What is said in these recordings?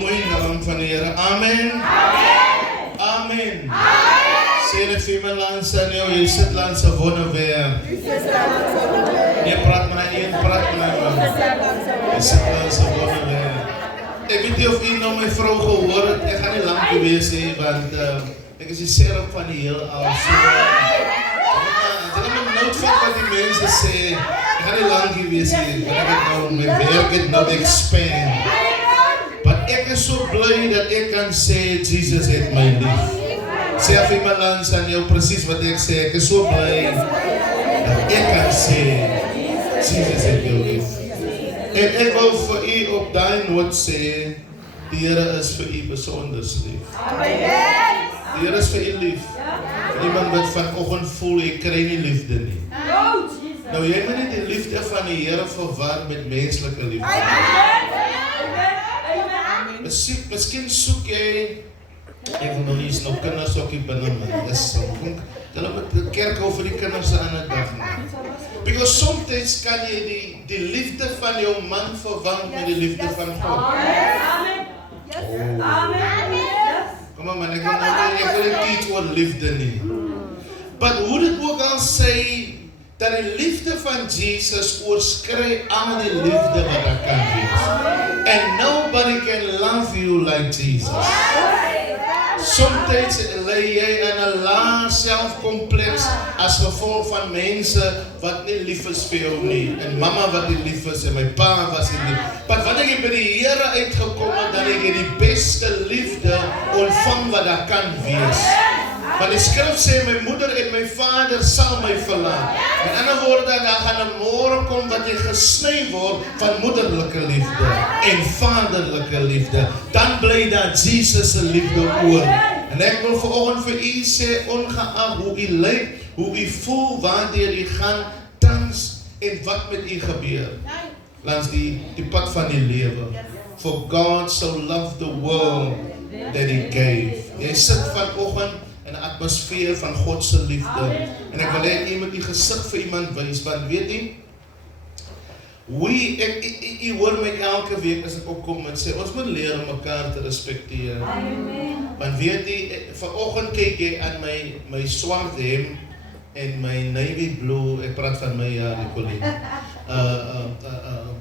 mooi naam van die Here. Amen. Amen. Sê dit vir my langs aan jou, jy sit langs 'n wonderwerk. Jy praat maar een, praat maar man. Jy sit langs 'n wonderwerk. Ek weet nie of u nou my vrou gehoor het, ek gaan nie lang gewees hê, want ek is die serf van die heelal. Ek het nou vat wat die mense sê, ek gaan nie lang gewees hê, want ek het nou, my werk het nou expand. Maar ek is so bly dat ek kan sê, Jesus het my lief. Sê af iemand langs aan jou precies wat ek sê, ek is so bly dat ek kan sê, Jesus het jou lief. En ek wil vir u op die noot sê, die Here is vir u besonders lief. Die Here is vir u lief. Iemand wat vanoggend voel, jy kry nie liefde nie. Nou jy moet nie die liefde van die Here verwar met menslike liefde. Miskien soek jy, ek wil nou nie eens nou kinders ook hier binne my, hulle moet die kerk hou vir die kinders aan 'n dag nie. Because sometimes kan jy die liefde van jou man vervang met die liefde van God. Kom maar man, ek wil nie teach oor liefde nie. But hoe dit ook al sê, dat die liefde van Jesus oorskry al die liefde wat daar kan wees. And nobody can love you like Jesus. Sometimes lê jy in 'n lae selfkompleks as gevolg van mense wat nie lief is vir jou nie. En mamma wat nie lief is en my pa was nie lief. Maar wanneer jy by die Here uitgekom het, dan het jy die beste liefde ontvang wat daar kan wees. Want die skrif sê, my moeder en my vader sal my verlaat. In ander woorde, daar gaan 'n môre kom wat jy gesny word van moederlike liefde en vaderlike liefde. Dan bly daar Jesus se liefde oor. En ek wil vanoggend vir u sê, ongeag hoe u lyk, hoe u voel, waardeur u gaan, tans en wat met u gebeur, langs die pad van die lewe. For God so loved the world that he gave. Jy sit vanoggend in 'n atmosfeer van God se liefde. En ek wil hê jy moet die gesig vir iemand wys, want weet jy, u hoor my elke week as ek opkom en sê, ons moet leer om mekaar te respekteer. Want weet jy, vanoggend kyk jy aan my swart hem en my navy blue, ek praat van my Nicolene,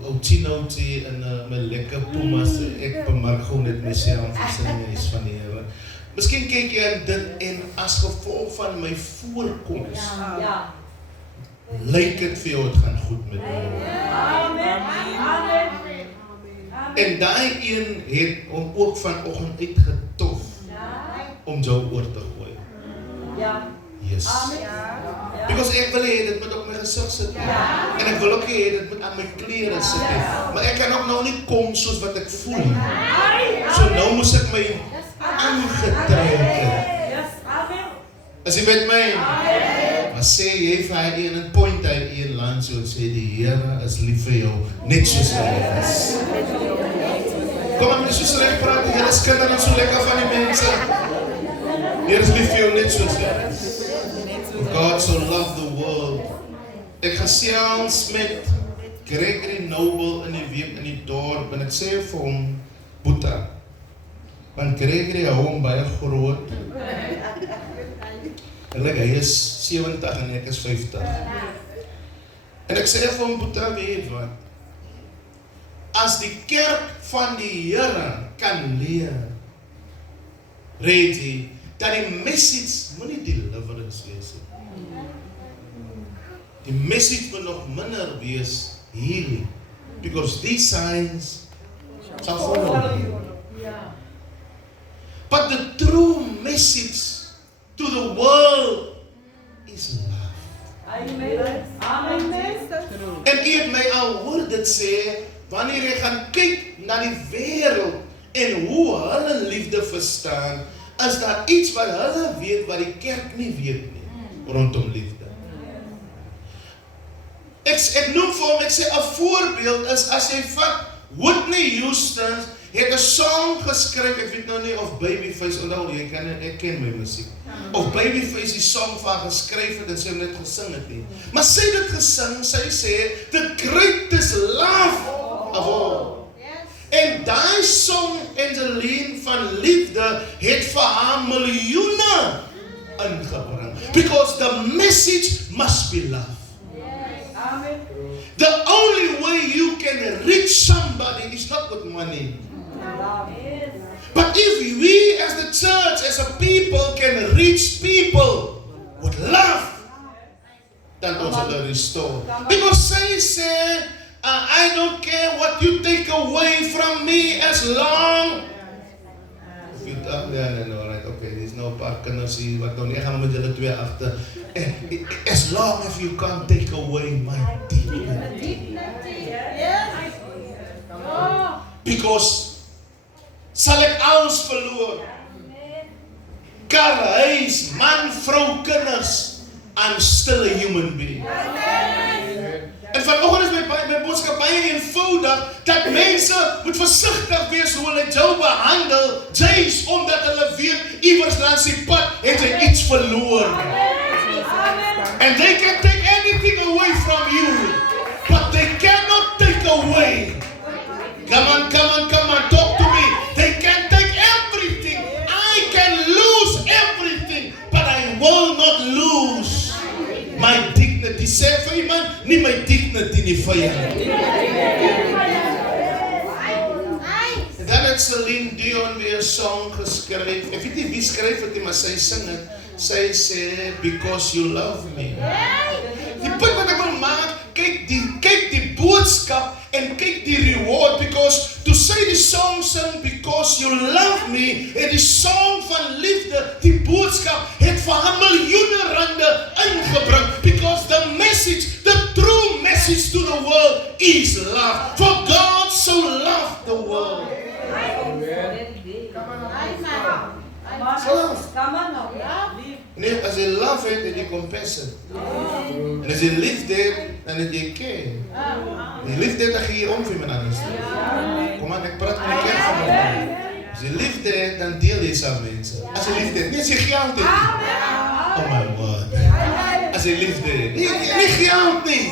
Outinoutie en my lekker Pumas, ek bemerk gewoon net myself is van die Here. Miskien kyk jy aan dit en as gevolg van my voorkoms, lyk dit vir jou, het gaan goed met my. En daai een het hom ook vanoggend uitgetof om jou oor te gooi. Yes. Because ek wil hê dit moet op my gesig sit. En ek wil ook hê dit moet aan my klere sit. Maar ek kan ook nou nie kom soos wat ek voel. So nou moes ek my aangetrek het. As jy met my, maar sê jy vir hy een point uit een land, so sê die Here is lief vir jou, net soos hy is. Kom aan, mens soos hy praat, die Here is kinder en so lekker van die mense. Die Here is lief vir jou, net soos hy is. God so loved the world. Ek gesels met Gregory Noble in die week in die dorp, en ek sê vir hom, Boeta, want Gregory hou hom baie groot. Hy is 70 en ek is 50. En ek sê vir hom, Boeta, weet wat? As die kerk van die Here kan leer, ready, dat die message moet nie deliverance wees. Die message moet nog minder wees healing. Because these signs shall follow you. But the true message to the world is love. Amen. Amen. En u het my al hoor dit sê, wanneer jy gaan kyk na die wêreld en hoe hulle liefde verstaan, is daar iets wat hulle weet wat die kerk nie weet nie, rondom liefde. Ek noem vir hom, ek sê, 'n voorbeeld is, as jy vat, Whitney Houston het 'n song geskryf, ek weet nou nie of Babyface, onthou jy, ek ken my musiek, of Babyface die song van geskryf het, en sy net gesing het nie. Maar sy het dit gesing, sy sê, the greatest love of all. En daai song, and the van liefde het vir haar miljoene ingebring. Because the message must be love. Amen. The only way you can reach somebody is not with money. But if we as the church, as a people, can reach people with love, dan ons hulle restore. Because sy sê, I don't care what you take away from me as long. Of you, no, right, okay, there's no paar kinders hier, wat nou nie, gaan met julle twee agter. As long as you can't take away my dignity. Yes. Because sal ek alles verloor. Kar, huis, man, vrou, kinders. I'm still a human being. En vanoggend is my boodskap baie eenvoudig, dat mense moet versigtig wees hoe hulle jou behandel, juist omdat hulle weet, iewers langs die pad het hy iets verloor. And they can take anything away from you, but they cannot take away. Come on, talk to me. They can take everything. I can lose everything, but I will not lose my dignity. Sê vir iemand, nie my dignity nie vir jou. En dan het Celine Dion weer 'n song geskryf. Ek weet nie wie skryf dit nie, maar sy sing dit. Sy sê, because you love me. Die punt wat ek wil maak, kyk die boodskap en kyk die reward, because to say die song sing, because you love me, en die song van liefde, die boodskap, het vir haar miljoene rande ingebring, because the message, the true message to the world is love. For God so loved the world. Come on now. Nee, as jy love het, het jy compassion. En as jy liefde het, dan het jy care. Die liefde het, dan gee jy om vir iemand anders. Kom aan, ek praat met die kerk van. As jy liefde het, dan deel jy saam mense. As jy liefde het, nie as jy geld het nie. Oh my word. As jy liefde het, nie geld nie.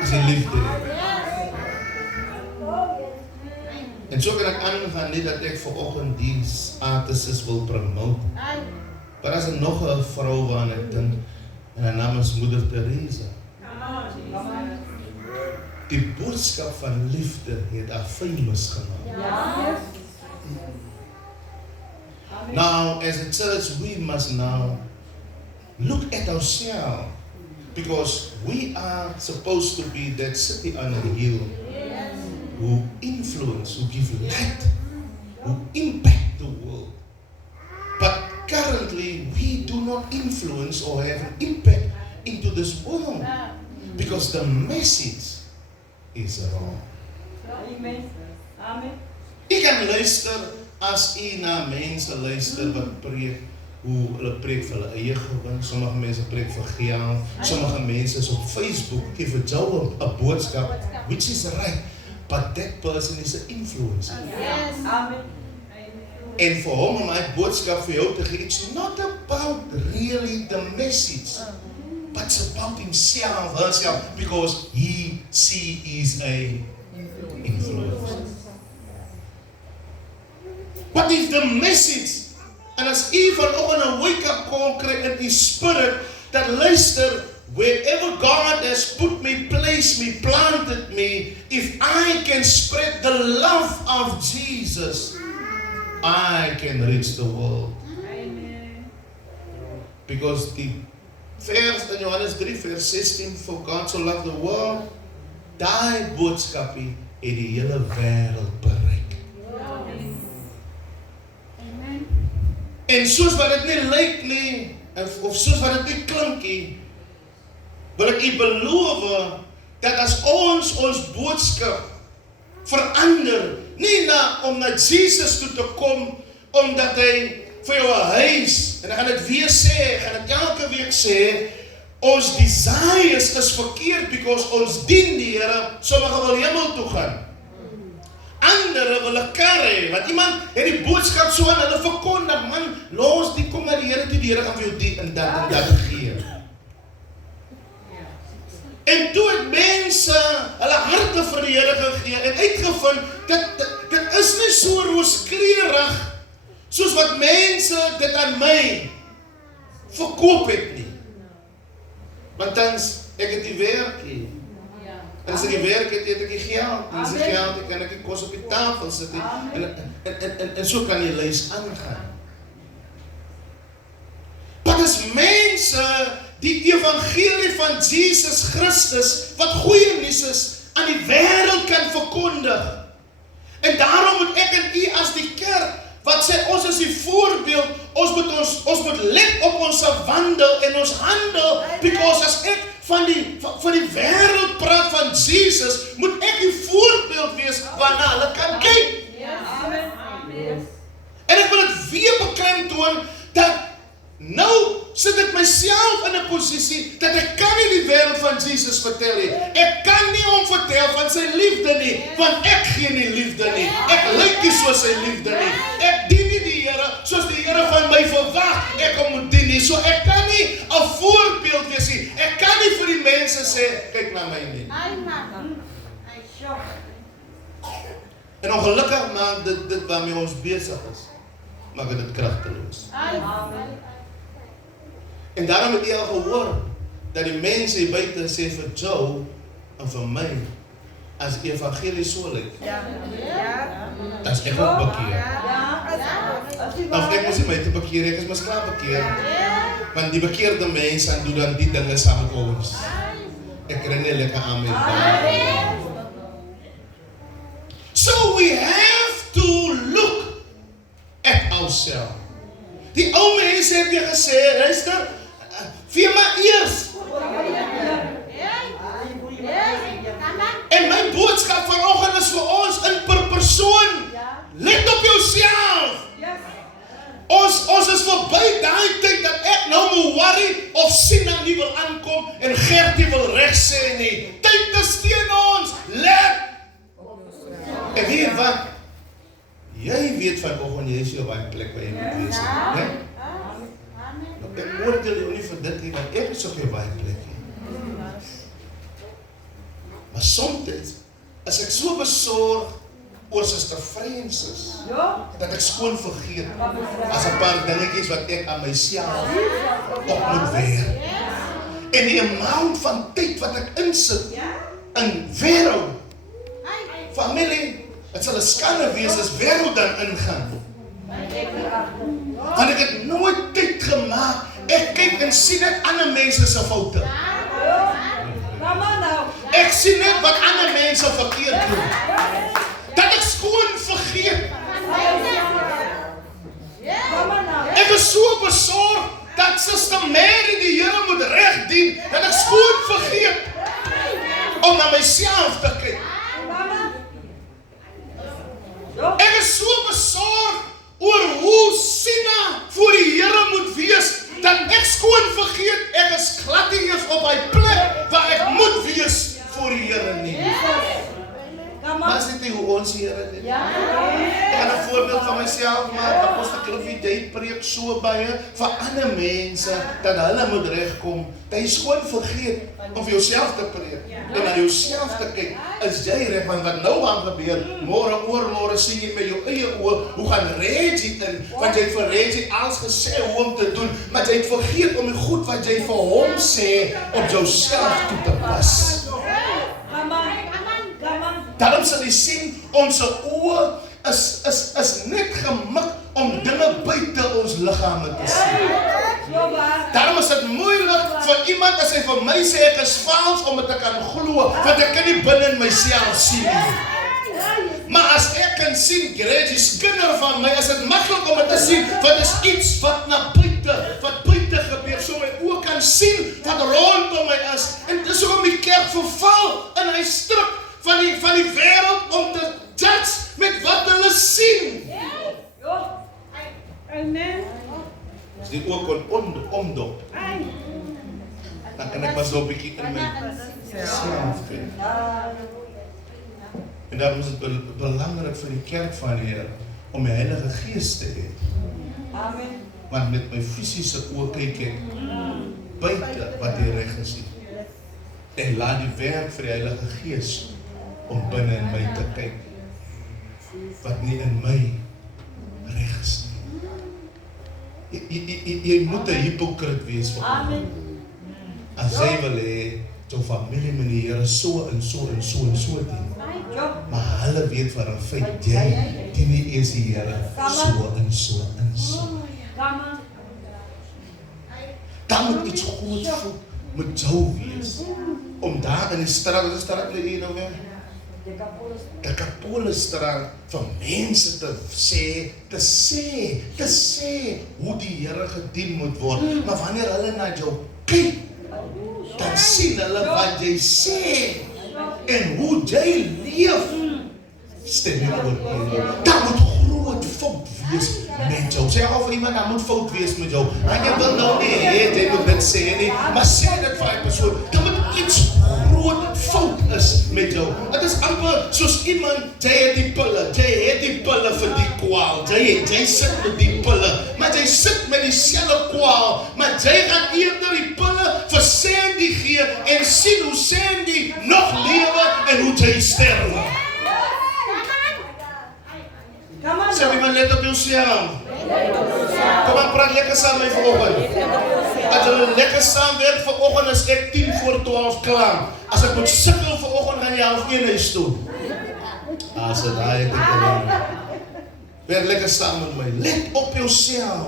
As jy liefde het. En so kan ek aangaan, nie dat ek vanoggend diens artists wil promote. Maar as er nog 'n vrou waaraan ek dink, en haar naam is Moeder Teresa. Die boodskap van liefde het haar famous gemaak. Now, as a church, we must now look at ourselves, because we are supposed to be that city on the hill who influence, who give light, who impact the world. But currently, we do not influence or have an impact into this world, because the message is wrong. Amen. Amen. Jy kan luister as jy na mense luister wat preek, hoe hulle preek vir hulle eie gewin. Sommige mense preek vir geld. Sommige mense is op Facebook, gee vir jou 'n boodskap, which is right, but that person is an influencer. Yes. Amen. En vir hom om my boodskap vir jou te gee, it's not about really the message, but it's about himself, herself, because she is a influencer. What is the message? En as u vanoggend 'n wake-up call kry in die spirit, dat luister, wherever God has put me, placed me, planted me, if I can spread the love of Jesus, I can reach the world. Amen. Because the vers in Johannes 3 vers 16, for God so loved the world, daai boodskapie het die hele wêreld bereik. Amen. En soos wat dit nie lyk nie, of soos wat dit nie klink nie, wil ek u beloof dat as ons boodskap verander, nie om na Jesus toe te kom, omdat hy vir jou 'n huis, en ek gaan dit weer sê, ek gaan dit elke week sê, ons desires is verkeerd, because ons dien die Here, sommige wil hemel toe gaan. Andere wil 'n kar hê, want iemand het die boodskap so aan hulle verkondig, man, los die, kom na die Here toe, die Here gaan vir jou die en dat gee. En toe het mense hulle harte vir die Here gegee en uitgevind, dit is nie so rooskleurig soos wat mense dit aan my verkoop het nie. Want tans, ek het die werk hier. En as ek die werk het, het ek die geld. En as ek geld het, kan ek die kos op die tafel sit. En so kan die lys aangaan. Maar as mense die evangelie van Jesus Christus, wat goeie nuus is, aan die wêreld kan verkondig. En daarom moet ek en u as die kerk, wat sê ons is die voorbeeld, ons moet let op ons wandel en ons handel, because as ek van die wêreld praat van Jesus, moet ek die voorbeeld wees waarna hulle kan kyk. En ek wil dit weer beklemtoon dat nou sit ek myself in 'n posisie dat ek kan nie die wêreld van Jesus vertel nie. Ek kan nie hom vertel van sy liefde nie, want ek gee nie liefde nie. Ek lyk nie soos sy liefde nie. Ek dien nie die Here soos die Here van my verwag ek moet dien nie. So ek kan nie 'n voorbeeld wees nie. Ek kan nie vir die mense sê, kyk na my nie. En ongelukkig maak dit waarmee ons besig is, maak dit kragteloos. En daarom het jy al gehoor, dat die mense hier buite sê vir Joe, en vir my, as die evangelie so lyk, as ek ook bekeer. Of ek moes nie my te bekeer, ek is mos klaar bekeer. Want die bekeerde mense doen dan die dinge saam met ons. Ek kry nie lekker amen. So we have to look at ourselves. Die ou mense het jy gesê, luister, vir my eers. En my boodskap vanoggend is vir ons in per persoon. Let op jouself. Ons is verby daai tyd dat ek nou moet worry of Sina nie wil aankom en Gertie wil reg sê nie. Tyd is teen ons. Let. En weet wat? Jy weet vanoggend jy is op 'n plek waar jy moet wees, né? Ek oordeel jou nie vir dit nie, want ek is op jou baie plek nie. Maar soms as ek so besorg oor Suster Francis, dat ek skoon vergeet as 'n paar dingetjies wat ek aan myself op moet werk. En die amount van tyd wat ek insit in wêreld, familie, het sal 'n skande wees as wêreld dan ingaan. Want ek het nooit tyd gemaak. Ek kyk en sien net ander mense se foute. Ek sien net wat ander mense verkeerd doen. Dat ek skoon vergeet. Ek is so besorg dat Suster Mary die Here moet reg dien, dat ek skoon vergeet om na myself te kyk. Ek is so besorg oor hoe Sina voor die Here moet wees, dat ek skoon vergeet, ek is glad nie eens op die plek waar ek moet wees voor die Here nie. Maar is dit nie hoe ons Here dit? Ek kan 'n voorbeeld van myself maak, Apostel Cliffy, jy preek so baie vir ander mense, dat hulle moet regkom, dat jy skoon vergeet om vir jouself te preek, en na jouself te kyk, is jy reg, want wat nou gaan gebeur, môre oormôre sien jy met jou eie oë, hoe gaan Reggie in, want jy het vir Reggie alles gesê hoe om te doen, maar jy het vergeet om die goed wat jy vir hom sê, op jouself toe te pas. Daarom sal jy sien, ons oë is net gemik om dinge buite ons liggame te sien. Daarom is dit moeilik vir iemand as hy vir my sê ek is vals om dit te kan glo, want ek kan nie binne in myself sien nie. Maar as ek kan sien, Reggie is kinder van my, is dit maklik om dit te sien, want dit is iets wat na buite, wat buite gebeur, so my oë kan sien wat rondom my is. En dis hoekom die kerk verval in hy stryk van die wêreld om te judge met wat hulle sien. Amen. As die oog kon omdop, dan kan ek maar so 'n bietjie in myself kyk. En daarom is dit belangrik vir die kerk van die Here om die Heilige Gees te hê. Amen. Want met my fisiese oë kyk ek buite wat hy reg gesien. En laat die werk vir die Heilige Gees om binne in my te kyk wat nie in my reg is nie. jy moet 'n hypocriet wees vir hom. Amen. As jy wil hê, jou familie met die Here so en so en so en so dien. Maar hulle weet van 'n feit, jy dien nie eers die Here so en so en so. Dan moet iets goed voel met jou wees. Om daar in die straat, wat is straat lê hier nou weer? Decapolisstraat vir mense te sê hoe die Here gedien moet word. Maar wanneer hulle na jou kyk, dan sien hulle wat jy sê en hoe jy leef. Stel nie oor. Daar moet groot fout wees met jou. Sê al vir iemand, daar moet fout wees met jou. En jy wil nou nie hê, jy moet dit sê nie, maar sê dit vir 'n persoon. Daar moet iets groot fout is met jou. Het is amper soos iemand, jy het die pille vir die kwaal. Jy sit met die pille, maar jy sit met dieselfde kwaal, maar jy gaan eerder die pille vir Sandy gee en sien hoe Sandy nog lewe en hoe jy sterwe. Sê wie man, let op jouself. Kom aan, praat lekker saam met my vanoggend. As julle lekker saam werk vanoggend, is ek 10:40 klaar. As ek moet sukkel vanoggend, gaan jy 12:30 huis toe. As dit daai ek werk lekker saam met my. Let op jouself.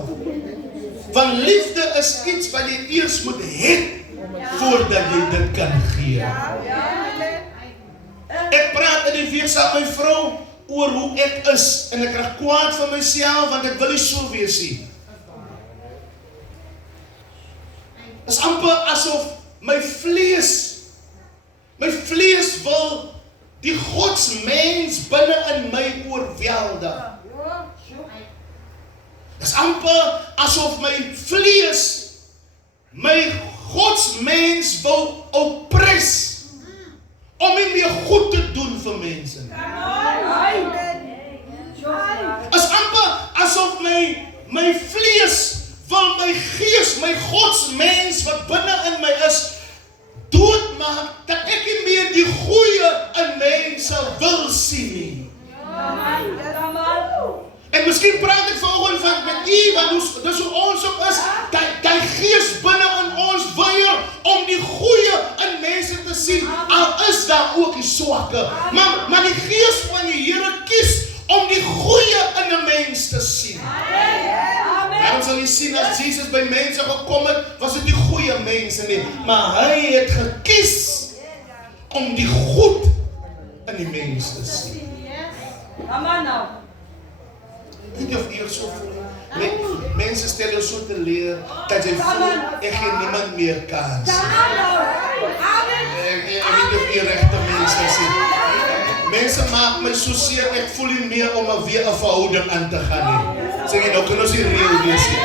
Want liefde is iets wat jy eers moet hê voordat jy dit kan gee. Ek praat in die week saam met my vrou oor hoe ek is en ek raak kwaad van myself want ek wil nie so wees nie. Dit is amper asof my vlees wil die godsmens binne in my oorweldig. Dit is amper asof my vlees my godsmens wil oppres om nie meer goed te doen vir mense. Dit is amper asof my vlees wil my gees, my godsmens wat binne in my is, doodmaak, dat ek nie meer die goeie in mense wil sien nie. En miskien praat ek vanoggend van met u, want dis hoe ons ook is, die gees binne in ons weier om die goeie in mense te sien, al is daar ook die swakke. Maar die gees van die Here kies om die goeie in 'n mens te sien. Daarom sal jy sien, as Jesus by mense gekom het, was dit die goeie mense nie, maar hy het gekies om die goed in die mens te sien. Weet jy of jy so voel? Mense stel jou so te leer, dat jy voel, ek gee niemand meer kans. Ek weet nie of jy regte mense sien. Mense maak my so seer, ek voel nie meer om weer 'n verhouding aan te gaan nie. Sê jy nou, kan ons nie reël wees nie.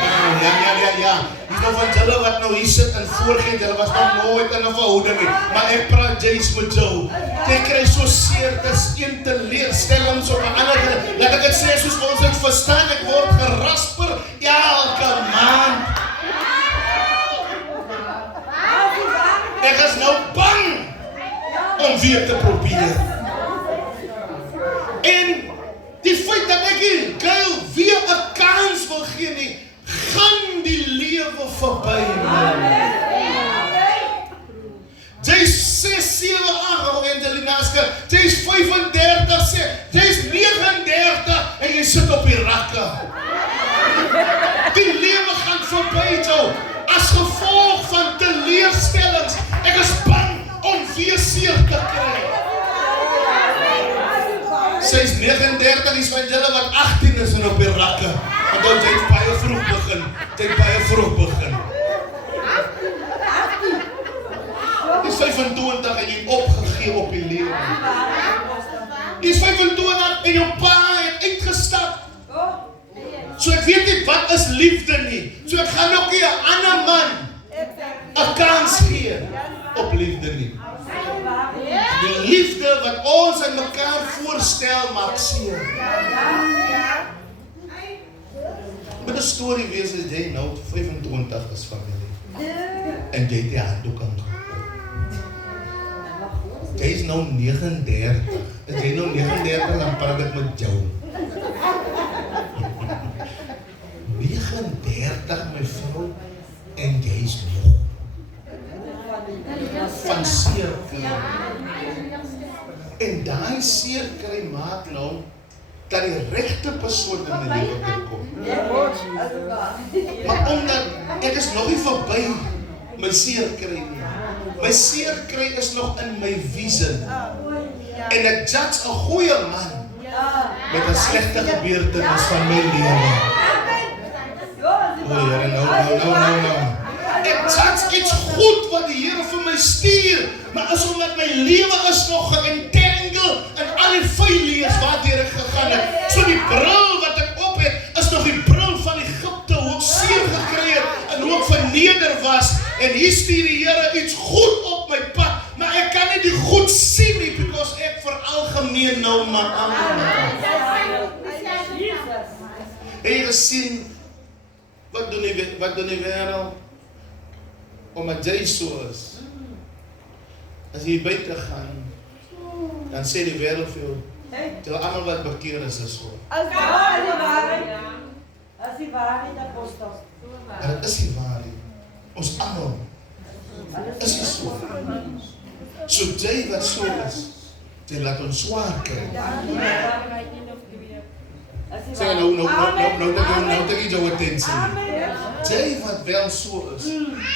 Ja. Dis nou van julle wat nou hier sit en voorgee, julle was nog nooit in 'n verhouding nie. Maar ek praat juist met jou. Jy kry so seer, dis een teleurstellings op 'n ander. Laat ek dit sê soos ons dit verstaan, ek word gerasper elke maand. Ek is nou bang om weer te probeer. En die feit dat ek hier geil weer 'n kans wil gee nie, gaan die lewe verby my. Jy's 6, 7, 8, Angelinaska, jy's 35, sê, jy's 39 en jy sit op die rakke. Die lewe gaan verby jou as gevolg van teleurstellings. Ek is bang om weer seer te kry. Sy is 39, die is van julle wat 18 is en op die rakke. Want dan jy het baie vroeg begin. Jy is 25 en jy opgegee op die lewe. Jy is 25 en jou pa het uitgestap. So ek weet nie wat is liefde nie. So ek gaan ook nie 'n ander man 'n kans gee op liefde nie. Die liefde wat ons aan mekaar voorstel maak seer. Met 'n storie wees as jy nou 25 is familie. En jy het die handdoek aangekom. Jy is nou 39. As jy nou 39, dan praat ek met jou. 39 En daai seer kry maak nou dat die regte persoon in my lewe kan kom. Maar omdat ek is nog nie verby my seer kry nie. My seer kry is nog in my vision. En ek judge 'n goeie man met 'n slegte gebeurtenis van my lewe. O Here, nou. Ek judge iets goed wat die Here vir my stuur, maar as omdat my lewe is nog ge-entangle in al die failures waardeur ek gegaan het. So die bril wat ek op het, is nog die bril van Egipte, hoe ek seer gekry het en hoe ek verneder was. En hier stuur die Here iets goed op my pad, maar ek kan nie die goed sien nie, because ek veralgemeen nou maar aan. Het jy gesien, wat doen die wêreld? Omdat jy so is. As jy buite gaan, dan sê die wêreld vir jou, terwyl almal wat bekeer is so. As die waarheid apostel. Maar dit is nie waar nie. Ons almal is nie so. So jy wat so is, jy laat ons swaar kry. Sê nou dat jy jou attentie. Jy wat wel so is,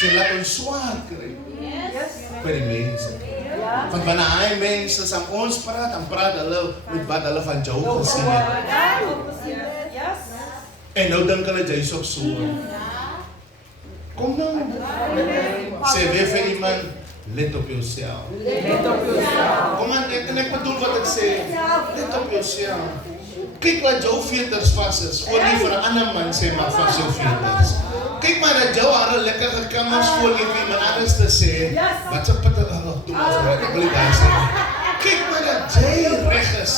jy laat ons swaar kry. By die mense. Want wanneer hy mense aan ons praat, dan praat hulle met wat hulle van jou gesien het. En nou dink hulle jy's ook so. Kom nou. Sê weer vir iemand, let op jouself. Kom aan, en ek bedoel wat ek sê, let op jouself. Kyk wat jou veters vas is, voor nie vir 'n ander man sê maar vas jou veters. Kyk maar dat jou hare lekker gekam is, voor nie vir iemand anders te sê, wat se pitte nog toe ons reg, ek wil nie daar sê. Kyk maar dat jy reg is.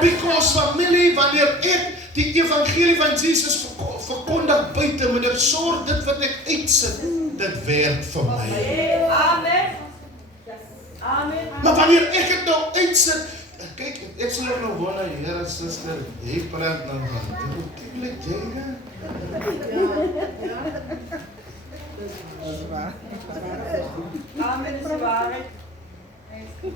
Because familie, wanneer ek die evangelie van Jesus verkondig buite, moet ek sorg dit wat ek uitsit, dit werk vir my. Amen. Maar wanneer ek het nou uitsit, kyk, ek sê ook nou gewoon, Here, suster, jy praat nou van, kyk, like jy nou. Amen, is die waarheid.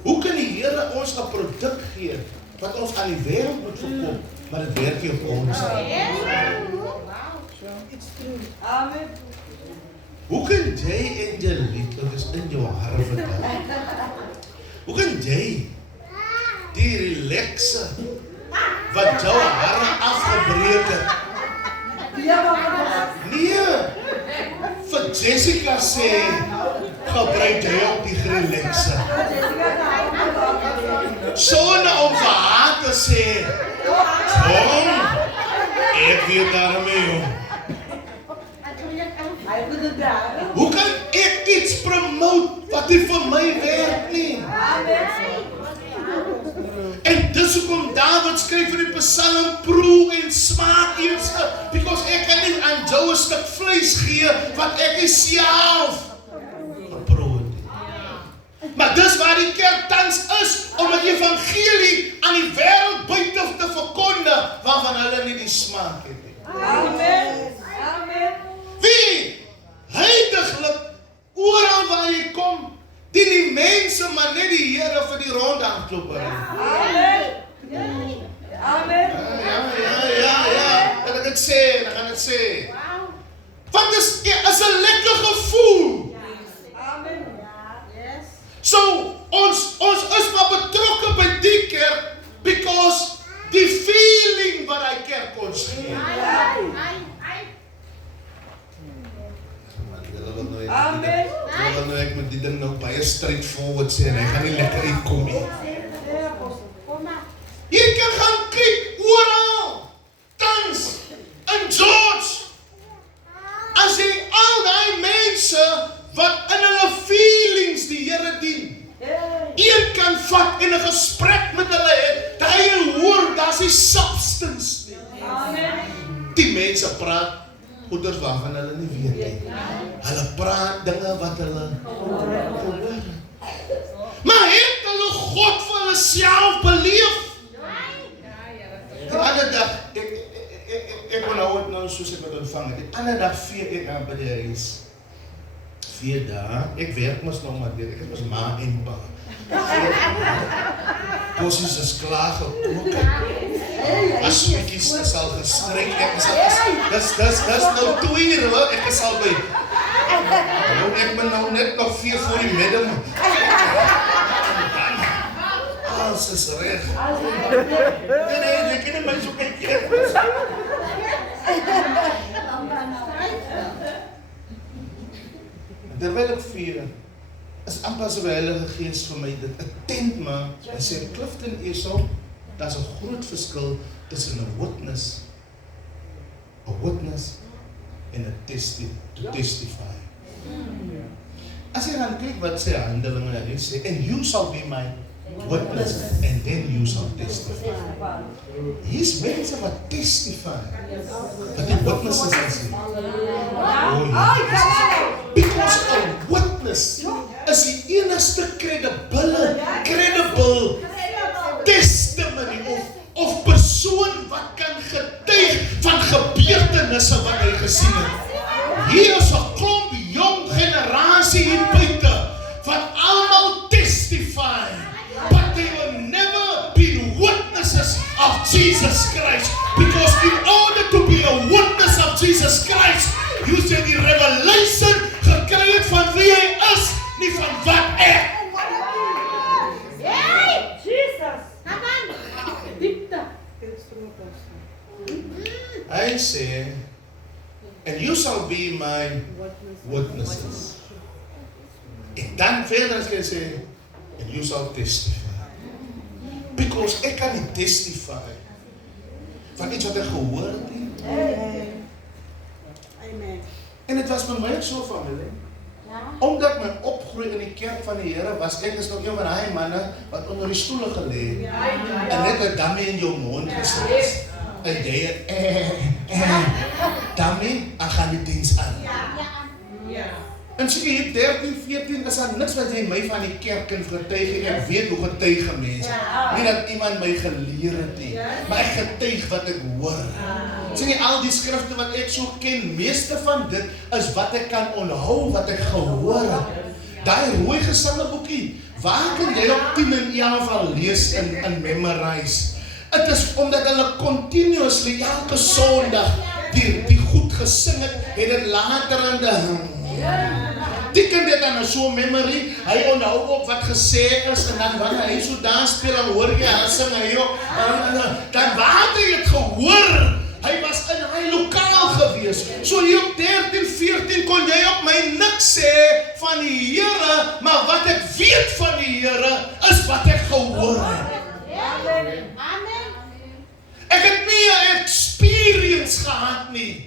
Hoe kan die Here ons 'n produk gee, wat ons aan die wêreld moet verkoop, maar dit werk nie op ons nie? Amen. Hoe kan jy Angelique, dit is in jou hart vandag, hoe kan jy die relaxe wat jou hare afgebreek het, nee, vir Jessica sê, gebruik jy ook die relaxe. Sonder om vir haar te sê, Tom, ek weet daarmee jong. Hoe kan ek iets promote wat nie vir my werk nie? En dis hoekom Dawid skryf vir die Psalm, proe en smaak eers, because ek kan nie aan jou 'n stuk vleis gee wat ek nie self geproe het. Maar dis waar die kerk tans is, om die evangelie aan die wêreld buite te verkondig, waarvan hulle nie die smaak het nie. Amen. Amen. Wie heiliglik oral waar jy kom, dien die mense maar net die Here vir die rondhangkloppery. Amen. Amen. Ja. Dat ek dit sê, dan gaan ek sê. Want is 'n lekker gevoel. Amen. So, ons is maar betrokke by die kerk, because die feeling wat hy kerk ons gee. Amen. Terwyl nou ek met die ding nou baie straightforward sê, en hy gaan nie lekker uitkom nie. Jy kan gaan kyk oral, tans, in George, as jy al die mense wat in hulle feelings die Here dien, een kan vat en 'n gesprek met hulle het, dat hy hoor, daar's nie substance nie. Amen. Die mense praat goeders waarvan hulle nie weet nie. Hulle praat dinge wat hulle hoor. Maar het hulle God vir hulle self beleef? Die ander dag, ek onthou het nou soos ek het ontvang het. Die ander dag vee ek aan by die huis. 4 dae. Ek werk mos nog maar weer. Ek is mos ma en pa. Kossies is klaar gekook. As sweetjies is al gestryk. Dis nou 2 uur hoor. Ek is al by. Nou ek ben nou net nog 4 voor die middag. Alles is reg. Nee, ek kan my so kyk. Terwyl ek vier, is amper asof die Heilige Gees vir my dit attent maak. Hy sê, Clifton Esau, daar's 'n groot verskil tussen 'n witness en 'n to testify. As jy dan kyk wat sy handelinge hy sê, and you shall be my witness, and then you shall testify. Hier's mense wat testify, dat die witnesses is. Because a witness is die enigste credible testimony of persoon wat kan getuig van gebeurtenisse wat hy gesien het. Hier is 'n klomp jong generasie hier buite wat almal testify, but they will never be witnesses of Jesus Christ, because in order to be a witness of Jesus Christ, you should die revelation gekry het van wie hy is, nie van wat ek. Hy sê, and you shall be my witnesses. En dan verder as hy sê, and you shall testify. Because ek kan nie testify van iets wat ek gehoor het nie. Amen. En dit was met my so familie. Omdat my opgroei in die kerk van die Here was, ek is nog een van daai manne wat onder die stoele gelê het. En net 'n dammie in jou mond gesit. En jy het dammie, ek gaan die diens aan. En so jy 13, 14 is daar niks wat jy my van die kerk kan getuig en ek weet hoe getuig mense. Nie dat iemand my geleer het nie, maar ek getuig wat ek hoor. Sien jy al die skrifte wat ek so ken, meeste van dit is wat ek kan onthou, wat ek gehoor het. Daai rooi gesangeboekie, waar kan jy op 10 en 11 al lees en memorize? Het is omdat hulle continuously elke Sondag die goed gesing het, het dit later in die kan dit dan so memory, hy onthou ook wat gesê is, en dan wanneer hy so daar speel, dan hoor jy, hy sing hy ook, dan waar het hy het gehoor? Hy was in hy lokaal gewees. So hier op 13, 14 kon jy op my niks sê van die Here, maar wat ek weet van die Here is wat ek gehoor het. Ek het nie 'n experience gehad nie.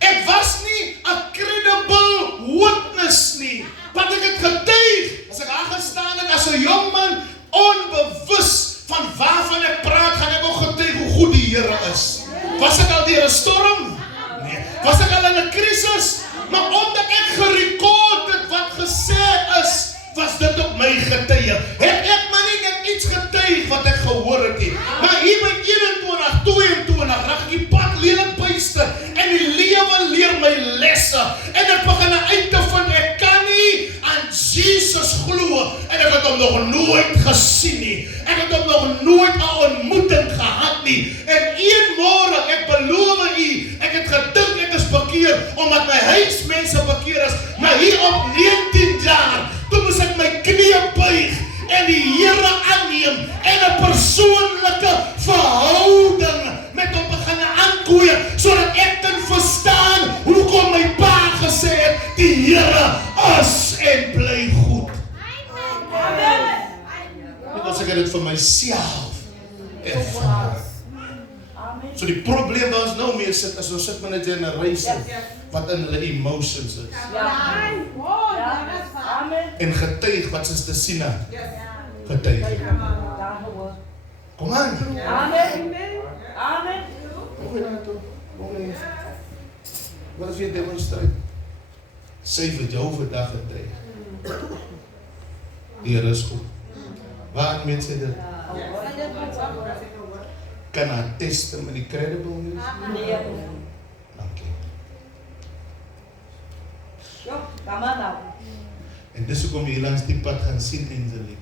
Ek was nie 'n credible witness nie. Wat ek het getuig, as ek aangestaan het as 'n jong man, onbewus van waarvan ek praat, gaan ek ook getuig hoe goed die Here is. Was ek al deur 'n storm? Nee. Was ek al in 'n krisis? Maar omdat ek gerekord het wat gesê is, was dit op my getuie. Het ek maar nie net iets getuig wat ek gehoor het nie. Maar hier by 21, 22, raak ek die pad lelik byste en die lewe leer my lesse. En ek begin uit te vind, ek kan nie aan Jesus glo en ek het hom nog nooit gesien nie. Ek het hom nog nooit 'n ontmoeting gehad nie. En een môre, ek beloof u, ek het gedink ek is bekeer omdat my huismense bekeer is, maar hier op 19 jaar toe moes ek my knieë buig en die Here aanneem en 'n persoonlike verhouding met hom begin aankoei, sodat ek kan verstaan hoekom my pa gesê het, die Here is en bly goed. Net as ek dit vir myself ervaar. So die probleem waar ons nou mee sit, is ons sit met 'n generasie wat in hulle emotions is. En getuig wat ze te zien hebben. Getuig. Kom aan. Amen. Amen. Kom je naartoe. Kom je. Wat is je demonstratie? 7 jou vandaag getuig. Die Here is goed. Waar mensen dit? Kan haar testimony credible wees? Nee. Dankie. Ja, kom maar nou. dis hoekom jy langs die pad gaan sien, Angelique.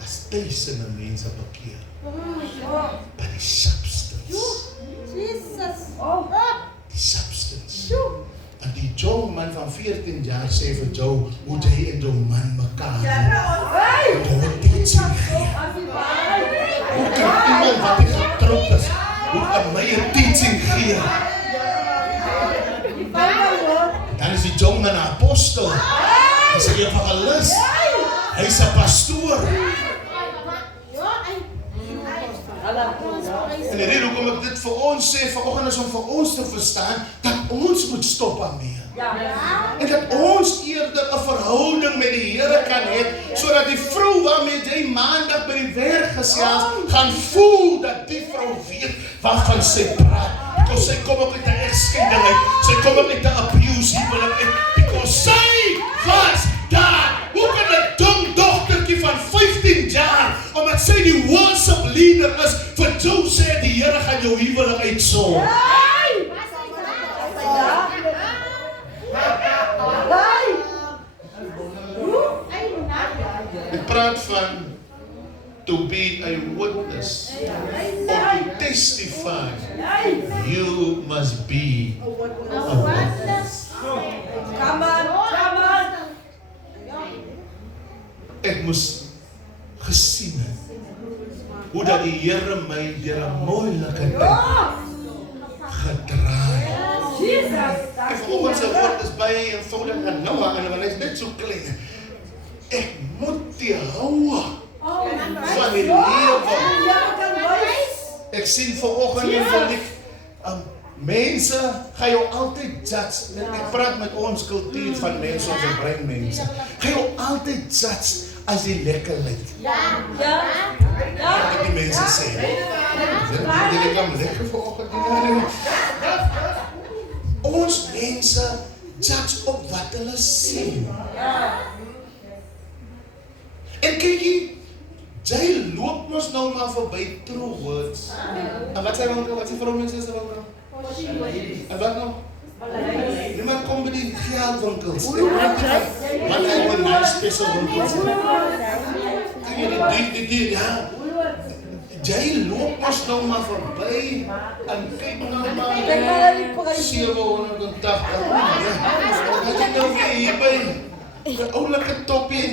As duisende mense bekeer. By die substance. Die substance. En die Joe man van 14 jaar sê vir Joe, hoe jy en Joe man mekaar door dit sien gee. Hoe kan iemand wat nie getroud is, hoe kan my een teaching gee? Dan is die Joe man een apostel. Hy is een evangelist. Hy is een pastoor. En die rede hoekom ek dit vir ons sê, vanoggend is om vir ons te verstaan, dat ons moet stop daarmee. En dat ons eerder 'n verhouding met die Here kan hê, sodat die vrou waarmee jy maandag by die werk gesels, gaan voel dat die vrou weet waarvan sy praat. Because sy kom ook uit 'n egskeiding uit, sy kom ook uit 'n abuse huwelik uit, because sy was daar. Hoe kan 'n dom dogtertjie van 15 jaar, omdat sy die worship leader is, vir Joe sê die Here gaan jou huwelik uitsorg. Ek praat van to be a witness or to testify. You must be a witness. Come on. Ek moes gesien het hoe dat die Here my deur 'n moeilike tyd gedraai het. Ek vanoggend se woord is baie eenvoudig en nou maar en hy is net so klein. Ek moet die houe van die lewe. Ek sien vanoggend en ek mense gaan jou altyd judge. Ek praat met ons kultuur van mense, ons breinmense. Gaan jou altyd judge as jy lekker lyk. Wat die mense sê. Jy kan lekker vanoggend. Ons mense judge op wat hulle sien. En kyk jy loop mos nou maar verby True Words. En wat sê winkel? Wat sê vir mense is winkel? En wat nou? Niemand kom by die geldwinkels. Wat hy by die special winkels. Kyk die, ja. Jy loop mos nou maar verby en kyk nou maar 780. Wat jy nou weer hier by? Die oulike toppie en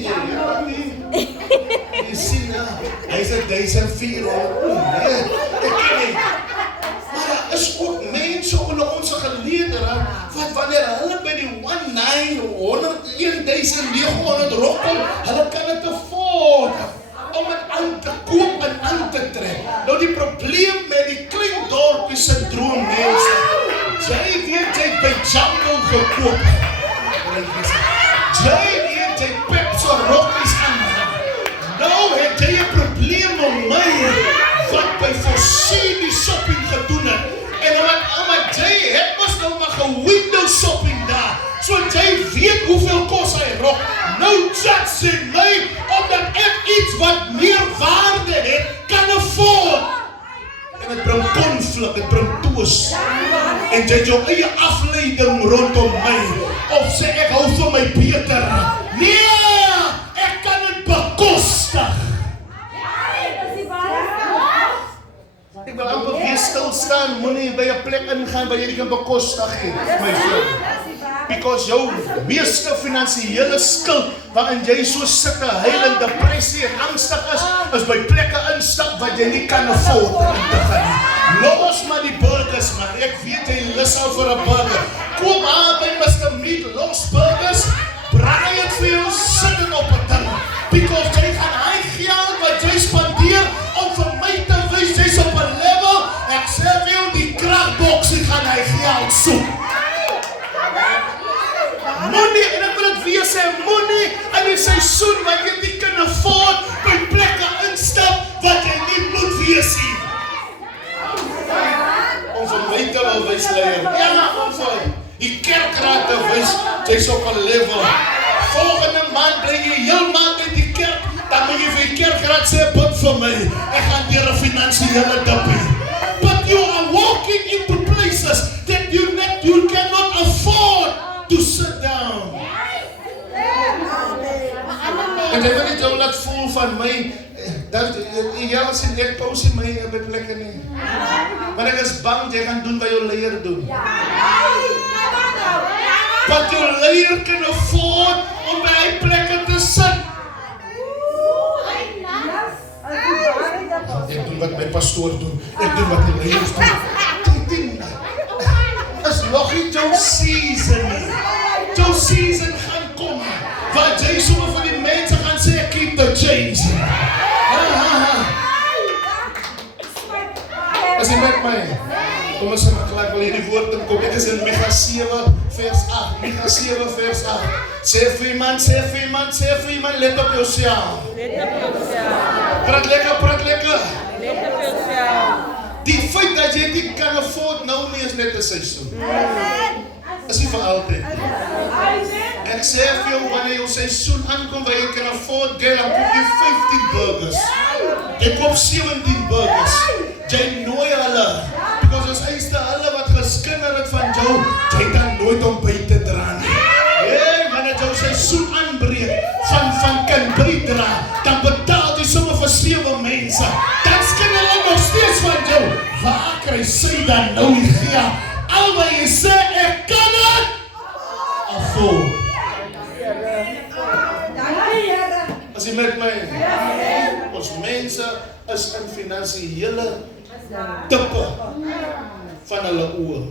jy sien nou, hy is 1400. Ek ken nie. Maar daar is ook mense onder ons geleerdere, wat wanneer hulle by die 1900 rok kom, hulle kan het afford om het aan te koop en aan te trek. Nou die probleem met die klein dorpie syndroom mense, jy weet jy by Jungle gekoop. Jy weet jy Pepsi rokkies aan. Nou het jy 'n probleem om my wat by Forsyth die shopping gedoen het. En omdat jy het mos nou maar ge-window shopping daar. So jy weet hoeveel kos hy rok. Nou judge sy my omdat ek iets wat meer waarde het kan afford. En het bring konflik, het bring twis. En jy het jou eie afleiding rondom my. Of sê ek hou vir my beter. Nee, ek kan het bekostig. Ek wil amper weer stilstaan, moenie by 'n plek ingaan waar jy nie kan bekostig nie, my vriend. Because jou meeste finansiële skuld waarin jy so sit te huil en depressie en angstig is by plekke instap wat jy nie kan afford om te gaan. Los maar die burgers man, ek weet jy lus al vir 'n burger. Kom aan by Mr. Meat, los burgers, braai het vir jou sitting op 'n ding. Because jy gaan hy geld wat jy spandeer om vir my te wys jy's op 'n level, ek sê vir jou die kraakboks, ek gaan hy geld soek. Money, en ek wil het weer sê, money in die seisoen wat jy nie kan afford, by plekke instap wat jy nie moet wees nie. Ons gemeente wil wys leier. Ja, ons die kerkraad te wys, jy's op 'n level. Volgende maand bly jy heel maand uit die kerk, dan moet jy vir die kerkraad sê, bid vir my, ek gaan deur 'n finansiële dippie. But you are walking into places that you cannot afford to sit down. van my, dat jy sien ek pos in my by plekke nie. Maar ek is bang jy gaan doen wat jou leier doen. Wat jou leier kan afford om by hy plekke te sit. Ek doen wat my pastoor doen. Ek doen wat die leiers doen. Dit ding. Is nog nie jou season nie. Jou season gaan kom. Waar jy sommer van die mense gaan sê, keep the change. As jy met my, kom ons sê maar klaar, ek wil hierdie woord kom. Ek is in Micha 7 vers 8. Micha 7 vers 8. Sê vir iemand, let op jouself. Praat lekker. Die feit dat jy dit kan afford nou nie is net 'n seisoen. Is nie vir altyd. Ek sê vir jou, wanneer jou seisoen aankom waar jy kan afford, dan koop jy 15 burgers. Jy koop 17 burgers. Jy nooi hulle. Because as eerste hulle wat geskinder het van jou, jy kan nooit om by te dra nie. Wanneer jou seisoen aanbreek, van kan bydra, dan betaal jy sommer vir 7 mense. Dan skin hulle nog steeds van jou. Waar kry sy dan nou die geld? Al wat jy sê, ek kan het afford. As jy met my, ons mense is in finansiële tippe van hulle oë.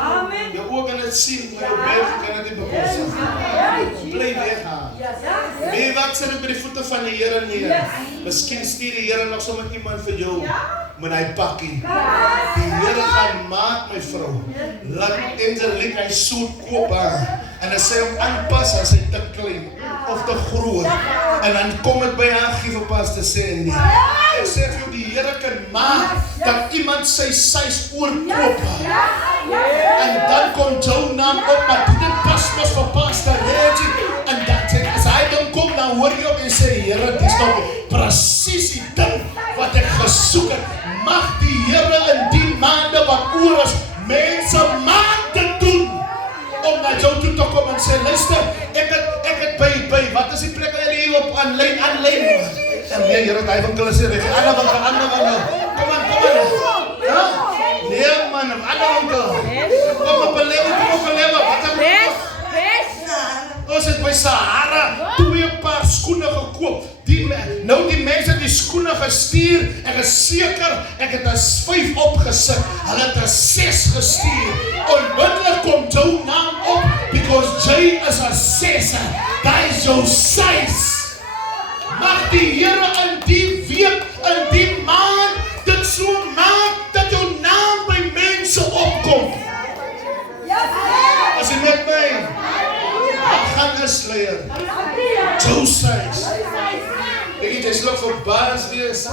Amen. Jou oë kan dit sien, maar jou berg kan dit nie bekostig. Bly weg haar. Nee, wat sê dit by die voete van die Here neer? Miskien stuur die Here nog sommer iemand vir jou met hy pakkie. Die Here gaan maak, my vrou. Laat Angelique hy soet koop haar. En as sy hom aanpas, as hy te klein of te groot. En dan kom het by haar gieverpas te sê nie. Ek sê vir jou, die Here kan maak dat iemand sy size oorkoop. En dan kom jou naam op, maar dit pas mos vir Pastor Reggie. En dan as hy dan kom, dan hoor jy op en sê, Here, dit is nou presies die ding wat ek gesoek het. Mag die Here in die maande wat oor is, mense maak dit doen. Om na jou toe te kom en sê, luister, ek het by, wat is die plek waar jy op aanlyn. En nee, Here, hy winkel is hier, ander winkel. Kom aan. Ja? Nee man, ander winkel. Kom op 'n lewe, wat is ons het by Sahara 2 paar skoene gekoop. Die mense die skoene gestuur, ek is seker, ek het as 5 opgesit, hulle het as 6 gestuur. Onmiddellik kom jou naam op, because jy is as 6, dat is jou size. Mag die Here in die week, in die maand, dit so maak, dat jou naam by mense opkom. As jy met my, gaan is leier. Jou size. Ek jy slok vir baas wees.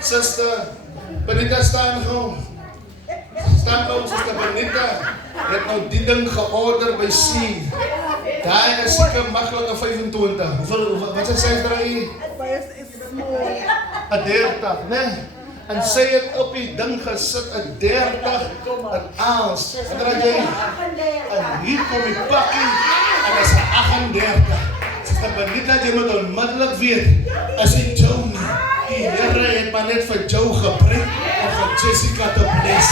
Sister, Benita staan gewoon. Staan gewoon, Sister Benita. Het nou die ding georder by Sien. Daar is seker makkelijk 25. Wat is sy draai? 30, nee? En sy het op die ding gesit, 30, 'n ounce. Wat draai jy? En hier kom die pakkie, en is 38. Sister Benita, jy moet onmiddellik weet, as jy jou nie, die Here het maar net vir jou gebring, en vir Jessica te bless.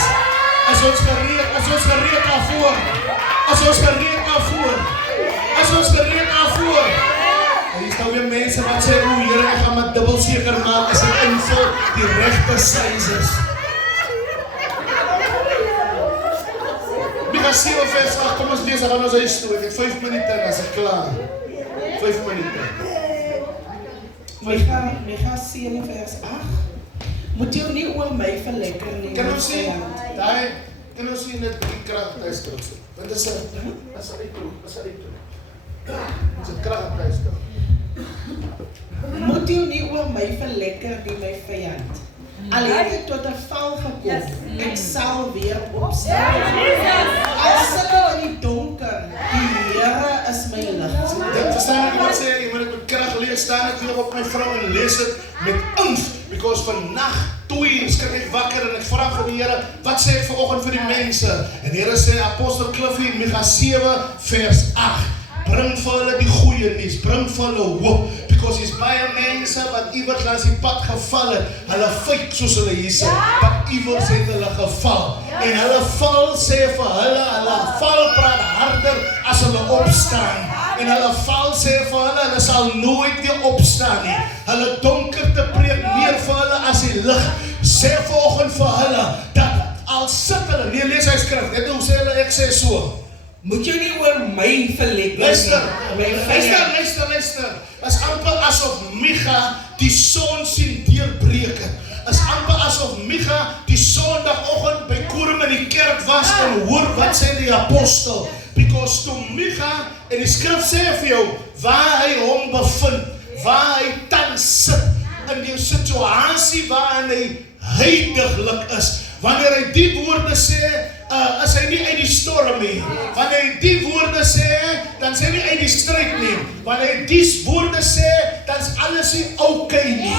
As ons gereed daarvoor. En hier staan weer mense wat sê, Here, ek gaan my dubbel seker maak, as ek invul die regte sizes. Micha 7 vers 8, kom ons lees, dan gaan ons huis toe. Ek het 5 minute en as ek klaar. 5 minute. Micha 7 vers 8. Moet jou nie oor my verlekker nie. Kan ons sien, net die kracht thuis terug. Want is het kracht thuis terug. Moet jou nie oor my verlekker die my vyand. Al het ek tot 'n val gekom, ek sal weer opstaan. Al sit ek in die donker, die Here is my lig. Dit verstaan ek wat sê, jy moet dit met krag lees, staan ek weer op my vrou en lees dit met imf, because vannacht 2 uur skrik ek wakker en ek vra vir die Here, wat sê ek vanoggend vir die mense? En die Here sê, Apostel Cliffy, Micha 7 vers 8, bring vir hulle die goeie nuus, bring vir hulle hoop, because is baie mense wat iewers langs die pad geval het, hulle fight soos hulle hier sê, wat iewers het hulle geval, en hulle val sê vir hulle val praat harder as hulle opstaan, en hulle val sê vir hulle sal nooit weer opstaan nie, hulle donker te preek meer vir hulle as die lig, sê vanoggend vir hulle, dat al sit hulle, nee lees hy skrif, net hoe sê hulle, ek sê so, Moet jy nie oor my verlek luister, is amper asof Micha die son sien deurbreek het, is amper asof Micha die sondagoggend by Korum in die kerk was en hoor wat sê die apostel, because toe Micha, en die skrif sê vir jou, waar hy hom bevind, waar hy tans sit, in die situasie waarin hy heiliglik is, wanneer hy die woorde sê, as hy nie uit die storm nie, wanneer hy die woorde sê, dan sê hy nie uit die stryd nie, wanneer hy die woorde sê, dan is alles nie okay nie,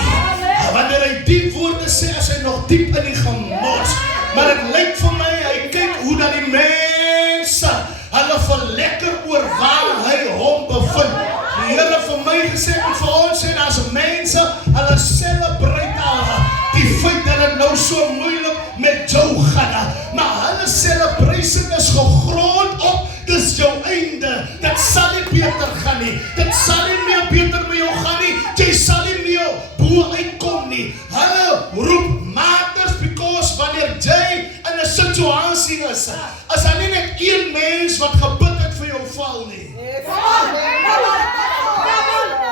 wanneer hy die woorde sê, as hy nog diep in die gemors, maar het lyk vir my, hy kyk hoe dat die mense, hulle verlekker oor waar hy hom bevind, die Here vir my gesê, en vir ons sê, as mense, hulle celebrate al, die feit dat het nou so moeilik met jou gaan, maar hulle celebration is gegrond op, dis jou einde, dit sal nie beter gaan nie, dit sal nie meer beter met jou gaan nie, jy sal nie meer boe uitkom nie, hulle roep martyrs, because wanneer jy in 'n situasie is daar nie net een mens wat gebid het vir jou val nie,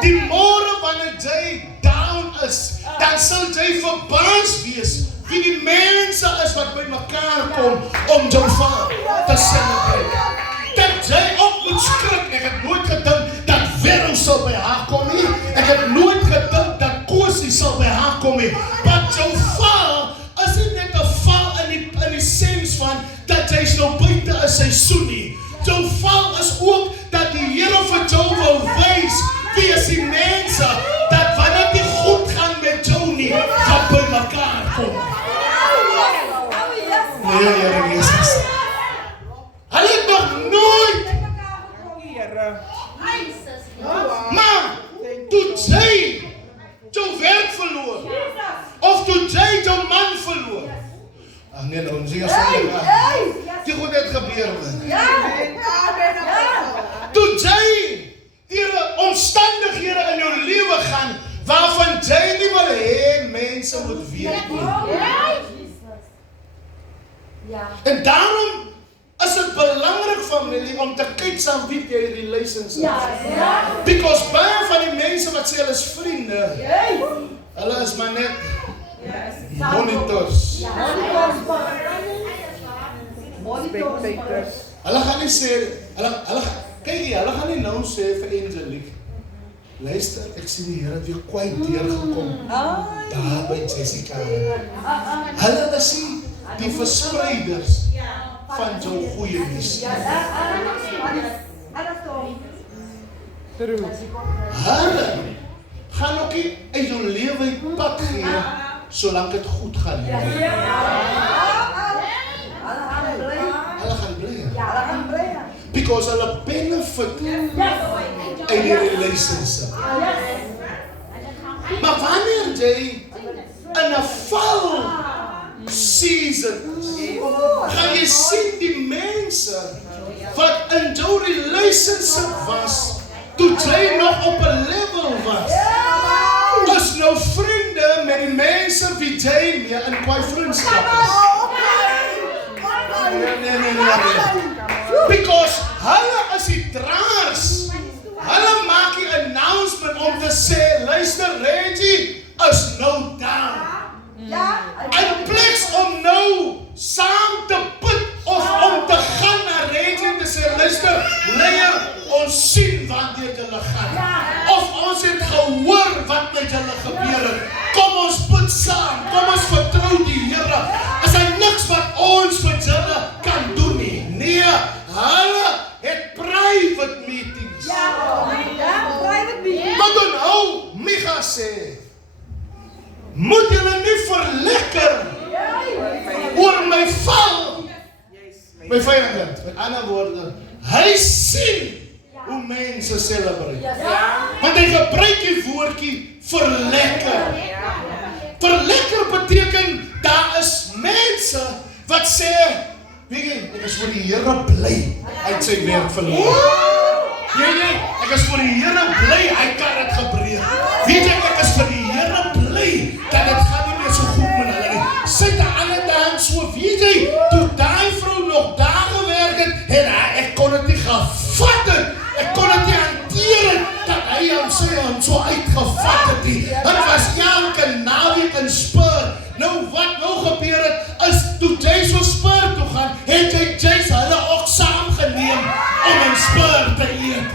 die môre wanneer jy down is, dan sal jy verbaas wees wie die mense is wat by mekaar kom om jou val te celebrate. Dat jy ook moet skrik, ek het nooit gedink dat Vero sal by haar kom nie, ek het nooit gedink dat Kosie sal by haar kom nie, maar jou val is nie net 'n val in die sens van dat jy nou buite 'n seisoen nie, jou val is ook dat die Here vir jou wil wys wie is die mense, dat wanneer die goed gaan met jou nie, gaan by mekaar kom. Nee, Here Jesus. Hulle het nog nooit, maar, toe jy jou werk verloor, of toe jy jou man verloor, ach nee, nou, sê die goed het gebeur, toe jy die omstandighede in jou lewe gaan, waarvan jy nie wil hê, mense moet weet nie. En daarom is het belangrik, familie, om te kyk saam wie jy relationship is. Because baie van die mense wat sê hulle is vriende, hulle is maar net monitors. Hulle gaan nie sê, hulle gaan nie nou sê vir Angelique, luister, ek sien die Here het weer kwyt deurgekom, daar by Jessica. Hulle is die verspreiders van jou goeie nuus. Hulle gaan ook nie uit jou lewe pad gee, solank het goed gaan. Hulle gaan bly. Because hulle benefit uit die relationship. Maar wanneer jy in 'n val season gaan jy sien die mense wat in jou relationship was, toe jy nog op 'n level was, is nou vriende met die mense wie jy mee in kwai vriendskap is. Nee. Because hulle is die draers. Hulle maak die announcement om te sê, luister, Reggie is nou down. In plaas om nou saam te bid of om te gaan na Reggie en te sê, luister, leier, ons sien wat deur julle gaan. Of ons het gehoor wat met julle gebeur het. Kom ons bid saam, kom ons vertrou die Here. Is daar niks wat ons vir julle kan doen nie? Nee, hulle het private meetings. private meetings. Maar dan hou, Micha sê, moet julle nie verlekker oor my val, my vyande. Met ander woorde, hy sien hoe mense celebrate. Want hy gebruik die woordjie verlekker. Verlekker beteken, daar is mense wat sê, weet jy, ek is vir die Here bly, hy het sy werk verloor. Nee, ek is vir die Here bly, hy kan dit gebreek. Weet jy, ek is vir die Here bly, dat dit gaan nie meer so goed met hulle nie. Sit aan ander daan so, weet jy, toe daai vrou nog daar gewerk het, en ek kon dit nie gevat het, ek kon dit nie hanteer het, dat hy hom sy hand so uitgevat het nie. Het was elke naweek in Spur. Nou wat nou gebeur het, is toe jy so Spur toe gaan, het jy hulle ook saamgeneem om in Spur te eet.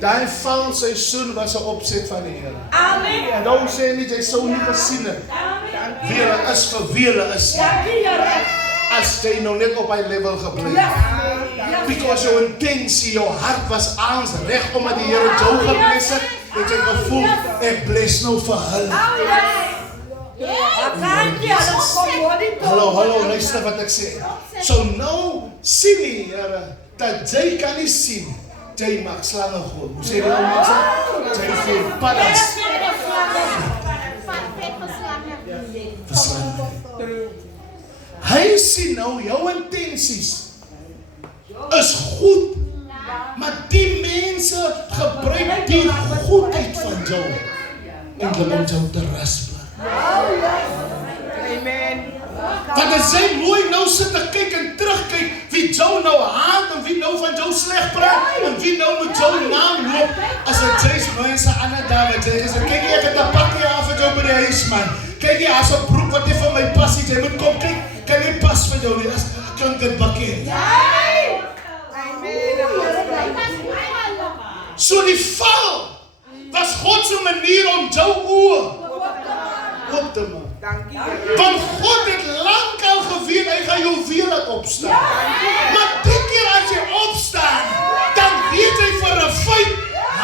Daai val seisoen was 'n opset van die Here. Amen. Nou sê nie jy sou nie gesien het. Wie hulle is vir wie hulle is. As jy nou net op hy level gebly het. Because jou intensie, jou hart was aans reg omdat die Here jou gebless het, het jy gevoel, ek bless nou vir hulle. Hallo, luister wat ek sê. So nou sien die Here, dat jy kan nie sien, jy mag slange gooi. Hoe sê jy nou mense? Jy voel paddas. Hy sien nou jou intensies is goed, maar die mense gebruik die goedheid van jou om jou te rasper. Amen. Want as jy mooi nou sit te kyk en terugkyk wie jou nou haat en wie nou van jou sleg praat en wie nou met jou naam loop, as jy sê mense ander daar wat jy sê, kyk ek het 'n pakkie af vir jou by die huis man. Kyk jy as 'n broek wat nie vir my pas nie, jy moet kom kyk, kan nie pas vir jou nie, as klink dit bakkie. So die val was God se manier om jou oë op te maak. Dankie. Want God het lang al geweet, hy gaan jou weer laat opstaan. Maar die keer as jy opstaan, dan weet jy vir 'n feit,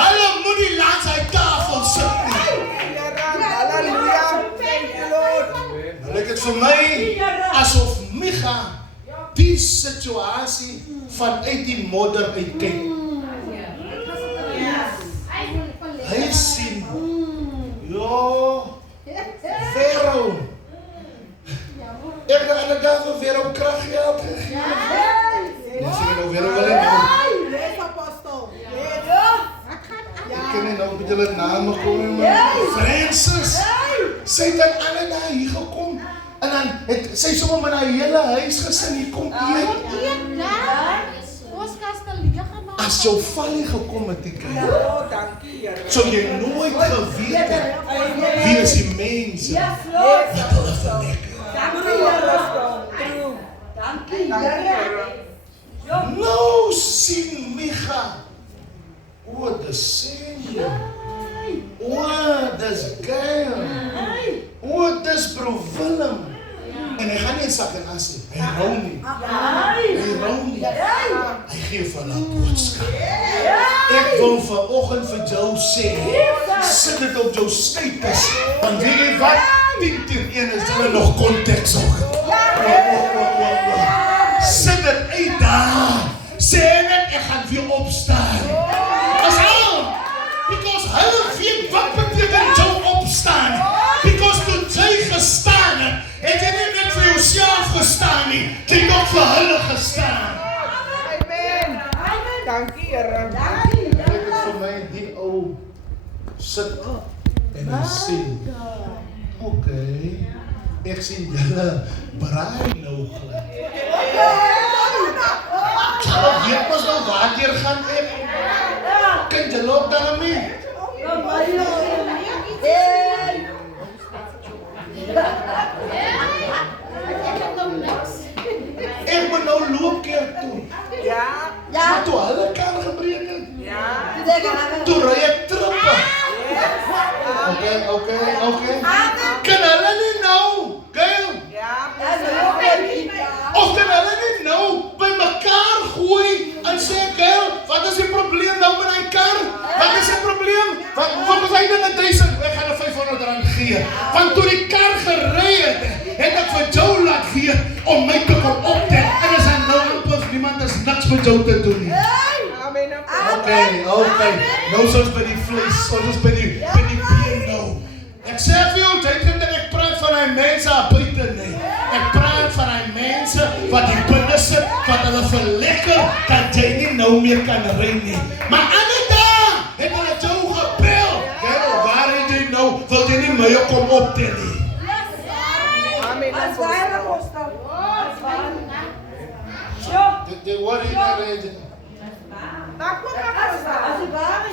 hulle moet nie langs hy tafel sit nie. Halleluja. Thank you, Lord. Lyk dit vir my asof Micha die situasie vanuit die modder uitkyk. Hy sien, Farao. Ek het aan 'n dag vir Farao krag gehad gegee. Dis nie nou Farao wil nie. Yes, apostel. Ek ken nie nou met julle name kom nie. Francis. Sy het aan alle dae hier gekom en dan het sy sommer met haar hele huisgesin hier kom eet. As jou valie gekom het die kind. Oh, dankie, Here. So jy nooit geweet het wie is die mense wat hulle verlekker. Nou sien Micha, dis sien dis geil, dis Bro Willem. En hy gaan nie sak en as hy rou nie. Hy gee vir hulle boodskap. Ek wil vanoggend vir jou sê, sit dit op jou status, want weet jy wat? 10:1 is hulle nog konteks ook. Sit dit uit daar. Sê net, ek gaan weer opstaan. As al, because hulle weet wat beteken jou opstaan. Because toe jy gestaan het jy nie net vir jouself gestaan nie, jy het ook vir hulle gestaan. Amen. Dankie, Here. Dit is vir my die ou sit en hy sien. Okay, ek sien julle braai nou glad. Ek weet pas nou waar deur gaan ek. Kan jy loop dan mee? Ek moet nou loop keer toe. Maar toe hulle kan gebreek het. Toe ry ek trippe. Okay. Kan hulle nie nou, Gail? Of kan hulle nie nou by mekaar gooi en sê, Gail, wat is die probleem nou met die kar? Wat is die probleem? Wat is hy dan 1000? Ek gaan 'n R500 gee. Want toe die kar gery het, weet om my te kom optel. En as hy nou amper niemand is niks met jou te doen nie. Amen. Okay. Nou soos by die vlees, soos by die been nou. Ek sê vir jou, ek praat van die mense buite nie. Ek praat van die mense wat die binne sit, wat hulle verlekker, dat jy nie nou meer kan ry nie. Maar Anita, het hulle jou gebel. Kerel, waar het jy nou, wil jy nie my kom optel nie? Amen. As waar apostel. As waar. They worry na rede. As waar.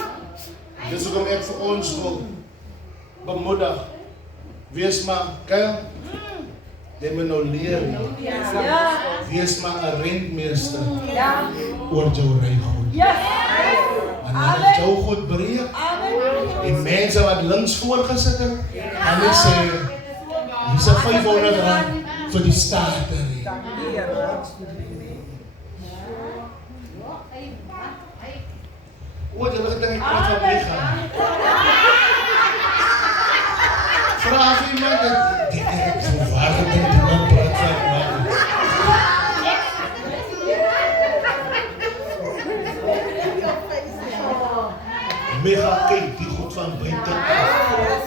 Dis hoekom ek vir ons wil bemoedig. Wees maar, kyk, jy moet nou leer. Wees maar 'n rentmeester oor jou rygoed. En as jou goed breek, die mense wat links voor gesit het, en ek sê, hier's 'n R500 vir die starter. Wat jy gedink ek praat van my gaan. Vra vir iemand dat ek waar het jy nou praat van my? Mega kyk die goed van buite af.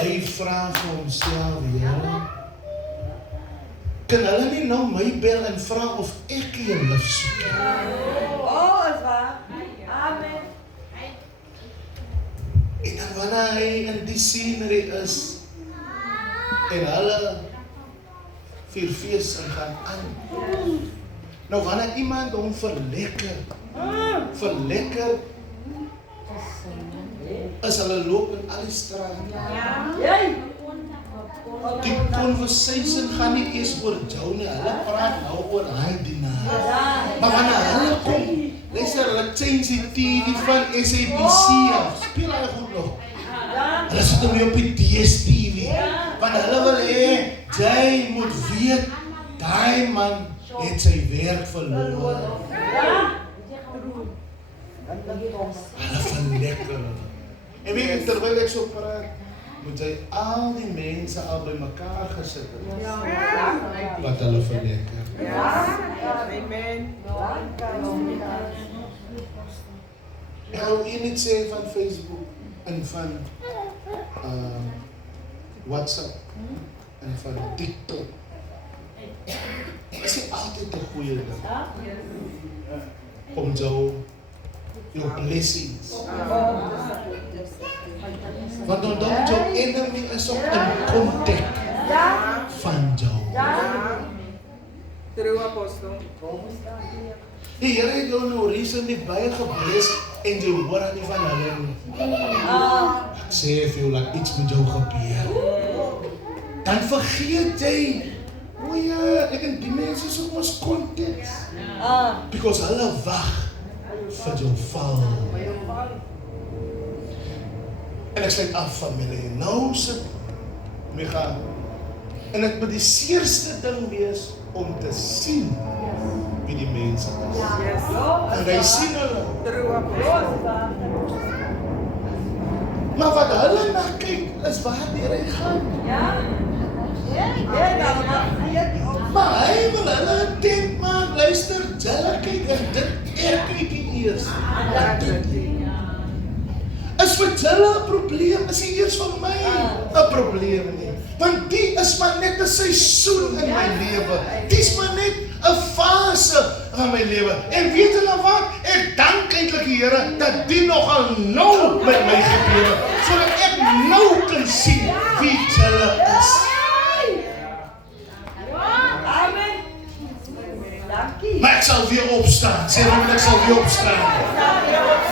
Hy vra vir homself, kan hulle nie nou my bel en vra of ek 'n lief soek? As waar. Amen. En dan wanneer hy in die scenery is, en hulle vier fees en gaan aan. Nou wanneer iemand hom verlekker, is hulle loop in al die strate. Die conversation gaan nie eers oor jou nie, hulle praat nou oor hy dienaar. Maar wanneer hulle kom, luister, hulle change die TV van SABC af, speel hy goed nog. Hulle sit hom op die DSTV, want hulle wil hê, jy moet weet, daai man het sy werk verloor. Hulle verlekker. En weet jy, terwyl ek so praat, moet jy al die mense al by mekaar gesit het, wat hulle verlekker. Amen. Ek hou iets sê van Facebook en van WhatsApp en van TikTok. Dit is altyd 'n goeie ding om jou blessings. Want onthou jou enemy is ook in kontak van jou. True apostel. Die Here het jou nou recently baie gebless en jy hoor aan nie van hulle nie. Ek sê vir jou, laat iets met jou gebeur. Dan vergeet jy, ek en die mense is op ons konteks. Because hulle wag vir jou val. En ek sluit af familie, nou sit Mega. En dit moet die seerste ding wees om te sien wie die mense is. En hy sien hulle. Maar wat hulle na kyk, is waar hy gaan. Maar hy wil hulle tent maak, luister, julle kyk en dit kyk die eers. Is vir julle 'n probleem, is nie eers vir my 'n probleem nie. Want die is maar net 'n seisoen in my lewe. Die is maar net 'n fase van my lewe. En weet julle wat? Ek dank eintlik die Here dat die nogal nou met my gebeur, sodat ek nou kan sien wie julle is. Amen. Dankie. Maar ek sal weer opstaan. Sê vir my, ek sal weer opstaan.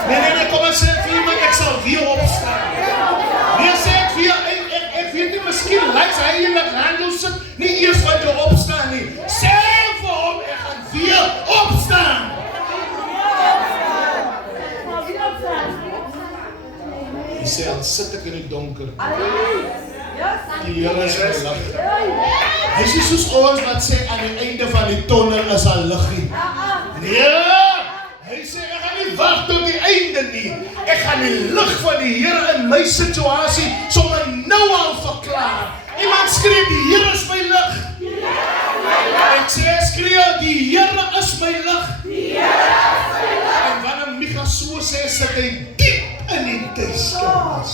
Nee, kom en sê vir iemand, ek sal weer opstaan. Nee, sê ek vir ek weet nie, miskien lyk hy in dat handel sit, nie eers wat jy opstaan nie. Sê vir hom, ek gaan weer opstaan. Hy sê, al sit ek in die donker, die Here is my lig. Hy sê soos ons wat sê, aan die einde van die tunnel is 'n liggie. Nee! Hy sê, ek gaan nie wag tot die einde nie. Ek gaan die lig van die Here in my situasie sommer nou al verklaar. Iemand skree, die Here is my lig. Ek sê skree, die Here is my lig. En wanneer Micha so sê, sit hy diep in die duisternis.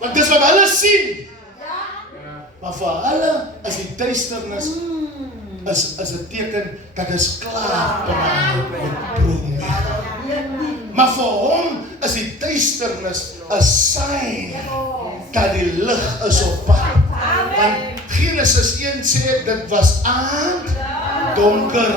Want dis wat hulle sien. Maar vir hulle is die duisternis is 'n teken dat is klaar met brood. Maar vir hom is die duisternis 'n sein dat die lig is op pad. Want Genesis 1 sê dit was aand, donker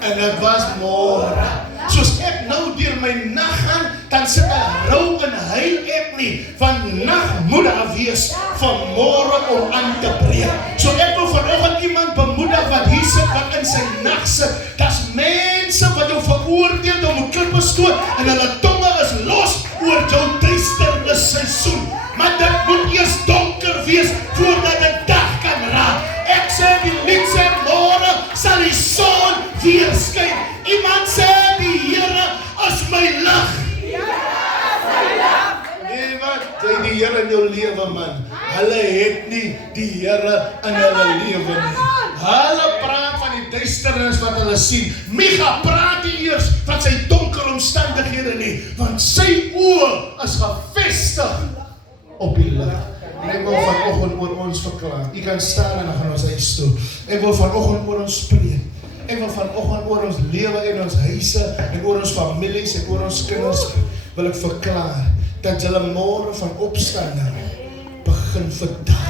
en dit was môre. Soos ek nou deur my nag gaan, dan sit ek rou en huil ek nie, want nag moet daar wees van môre om aan te breek. So ek wil vanoggend iemand bemoedig wat hier sit, wat in sy nag sit. Daar's mense wat jou veroordeel om 'n klippe stoot en hulle tonge is los oor jou duisternis seisoen. Maar dit moet eers donker wees voordat dit dag kan raak. Ek sê die lied sê môre sal die son weer skyn. Iemand sê die Here is my lig. Nee wat, jy die Here in jou lewe man. Hulle het nie die Here in hulle lewe nie. Hulle praat van die duisternis wat hulle sien. Micha praat nie eers van sy donker omstandighede nie, want sy oë is gefestig op die lig. En ek wil vanoggend oor ons verklaar. U kan staan en dan gaan ons huis toe. Ek wil vanoggend oor ons spreek. Ek wil vanoggend oor ons lewe en ons huise en oor ons families en oor ons kinders wil ek verklaar dat julle môre van opstanding begin vandag.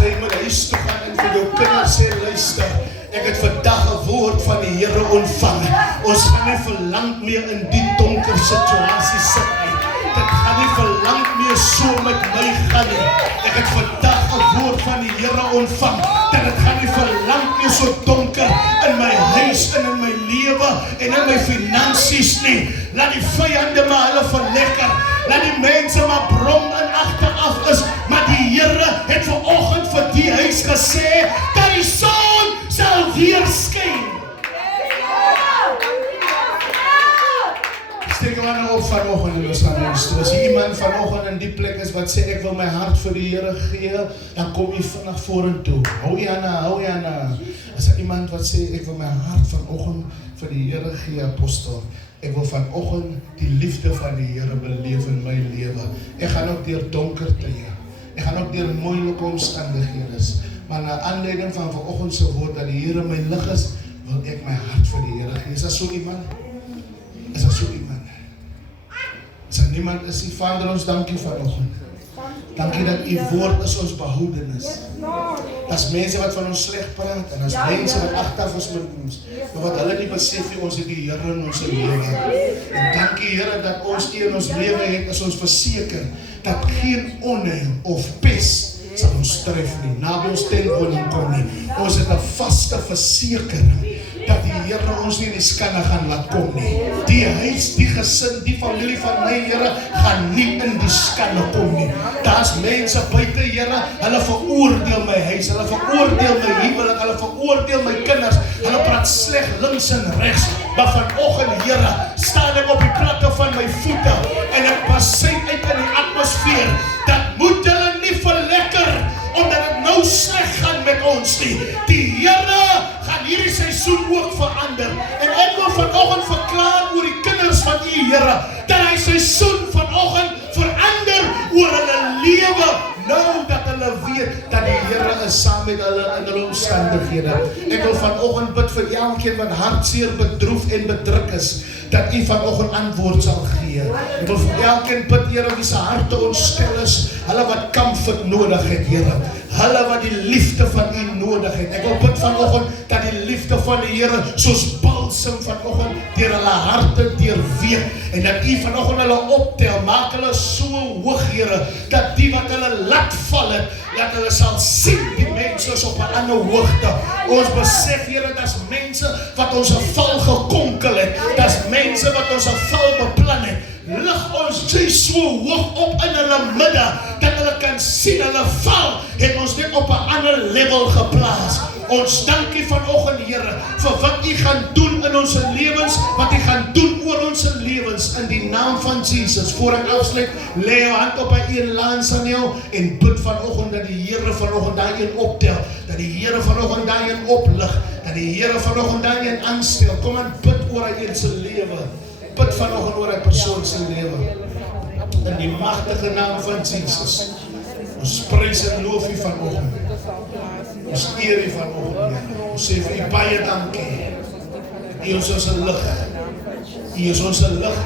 Jy moet huis toe gaan en vir jou kinders sê luister. Ek het vandag 'n woord van die Here ontvang. Ons gaan nie verlang meer in die donker situasie sit nie. Dit gaan nie verlang meer so met my gaan nie. Ek het vandag 'n woord van die Here ontvang. Dat dit gaan nie verlang meer so donker in my huis en in my lewe en in my finansies nie. Laat die vyande maar hulle verlekker. Laat die mense maar brom en agteraf is. Maar die Here het vanoggend vir die huis gesê dat die son sal weer skyn. Steek hom nou op vanoggend en ons gaan huis toe. As iemand vanoggend in die plek is wat sê ek wil my hart vir die Here gee, dan kom jy vinnig vorentoe. Hou jy aan. As iemand wat sê ek wil my hart vanoggend vir die Here gee, apostel. Ek wil vanoggend die liefde van die Here beleef in my lewe. Ek gaan ook deur donker tye. Ek gaan ook deur moeilike omstandighede. Maar na aanleiding van vanoggend se woord dat die Here my lig is, wil ek my hart vir die Here gee. Is daar so iemand? Is daar so iemand? As daar niemand is, die Vader, ons dankie vanoggend. Dankie dat u woord is ons behoudenis. Daar's mense wat van ons sleg praat en daar's mense wat agteraf is met ons. Maar wat hulle nie besef nie, ons het die Here in ons lewe. En dankie Here dat ons in ons lewe het, as ons verseker dat geen onheil of pes sal ons tref nie, naby ons tentwoning kom nie. Ons het 'n vaste versekering dat die Here ons nie in die skande gaan laat kom nie. Die huis, die gesin, die familie van my Here gaan nie in die skande kom nie. Daar's mense buite Here, hulle veroordeel my huis, hulle veroordeel my huwelik, hulle veroordeel my kinders, hulle praat sleg links en regs. Maar vanoggend Here, staan ek op die platte van my voete en ek basyn uit in die atmosfeer. Dat moet hulle nie verlekker omdat dit nou sleg gaan met ons nie. Die Here gaan hierdie seisoen ook verander. En ek wil vanoggend verklaar oor die kinders van u Here, dat hy seisoen vanoggend verander oor hulle lewe. Nou dat hulle weet dat die Here is saam met hulle in hulle omstandighede. Ek wil vanoggend bid vir elkeen wat hartseer, bedroef en bedruk is, dat u vanoggend antwoord sal gee. Ek wil vir elkeen bid, Here, wie se harte ontstel is, hulle wat comfort nodig het, Here. Hulle wat die liefde van u nodig het. Ek wil bid vanoggend dat die liefde van die Here soos balsem vanoggend deur hulle harte deurweek en dat u vanoggend hulle optel, maak hulle so hoog, Here, dat die wat hulle laat val het, dat hulle sal sien die mense is op 'n ander hoogte. Ons besef, Here, dat mense wat ons 'n val gekonkel het, dat mense wat ons 'n val beplan het. Lig ons jy so hoog op in hulle midde, dat hulle kan sien hulle val, het ons net op 'n ander level geplaas. Ons dankie vanoggend, Here, vir wat U gaan doen in ons lewens, wat U gaan doen oor ons lewens, in die naam van Jesus. Voor ek afsluit, lê jou hand op by een lans aan jou, en bid vanoggend dat die Here vanoggend daarin optel, dat die Here vanoggend daarin oplig, dat die Here vanoggend daarin aanstel. Kom en bid oor hy se lewe. Bid vanoggend oor hy persoon se lewe. In die magtige naam van Jesus. Ons prys en loof U vanoggend. Ons eer U vanoggend. Ons sê vir U baie dankie. U is ons lig. U is ons lig.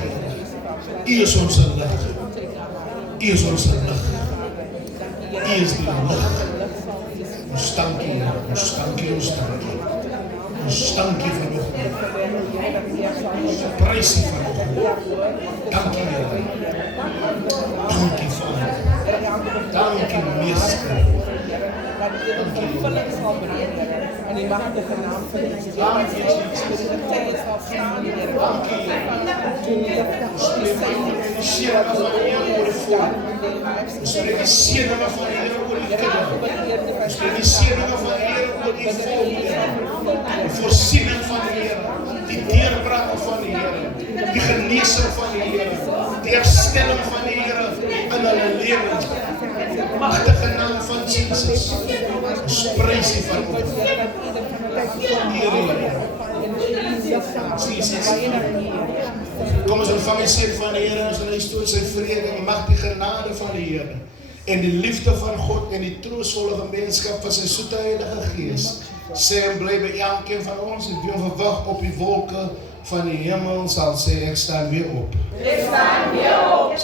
U is ons lig. U is ons lig. U is die lig. Ons dankie, ons dankie, ons dankie. Ons dankie vanoggend. Ons prys U vanoggend. Dankie, Here. Dankie, Vader. Dankie, Meester. En die machtige naam van Jesus. Dankie, Jesus. Dankie, ons spreek die seëninge van die Here oor die volk. Ons spreek die seëninge van die Here oor die kinders. Ons spreek die seëninge van die Here oor die volk. Die voorsiening van die Here, die deurbraak van die Here, die genesing van die Here, die herstelling van die Here in hulle lewens. Magtige naam van Jesus. Ons prys U vanoggend. Jesus. Kom ons ontvang die seën van die Here, ons huis toe sy vrede, en mag die genade van die Here en die liefde van God en die troostvolle gemeenskap van sy soete Heilige Gees sê en bly by elkeen van ons, en wie verwag op die wolke van die hemel sal sê, ek staan weer op. Ek staan weer op.